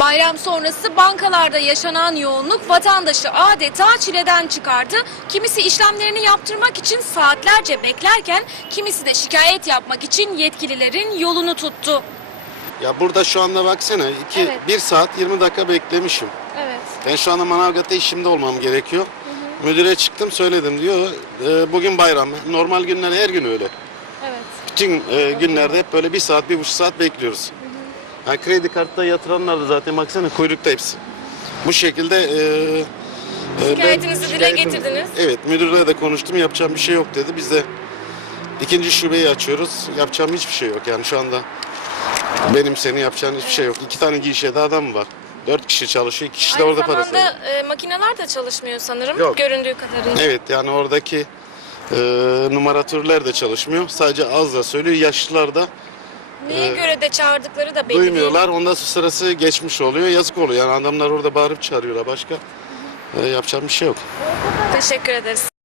Bayram sonrası bankalarda yaşanan yoğunluk vatandaşı adeta çileden çıkardı. Kimisi işlemlerini yaptırmak için saatlerce beklerken kimisi de şikayet yapmak için yetkililerin yolunu tuttu. Ya burada şu anda baksana iki, Evet. 1 saat 20 dakika beklemişim. Evet. Ben şu anda Manavgat'ta işimde olmam gerekiyor. Müdüre çıktım söyledim diyor. "E, bugün bayram. Normal günler her gün öyle. Evet. Bütün e, günlerde hep böyle bir saat, bir buçuk saat bekliyoruz. Yani kredi kartı zaten da zaten baksana kuyrukta hepsi. Bu şekilde e, e, Şikayetinizi dile getirdiniz. Evet müdürle de konuştum yapacağım bir şey yok dedi. Biz de ikinci şubeyi açıyoruz. Yapacağım hiçbir şey yok yani şu anda. Benim senin yapacağın hiçbir şey yok. İki tane gişede adam var. Dört kişi çalışıyor. iki kişi de Aynı orada parası. zamanda e, makineler de çalışmıyor sanırım Yok. göründüğü kadarıyla. Evet yani oradaki e, numaratörler de çalışmıyor. Sadece az da söylüyor. Yaşlılar da Neye göre de çağırdıkları da belli değil. duymuyorlar. Ondan sonra sırası geçmiş oluyor. Yazık oluyor. Yani adamlar orada bağırıp çağırıyorlar. Başka e, yapacağım bir şey yok. Teşekkür ederiz.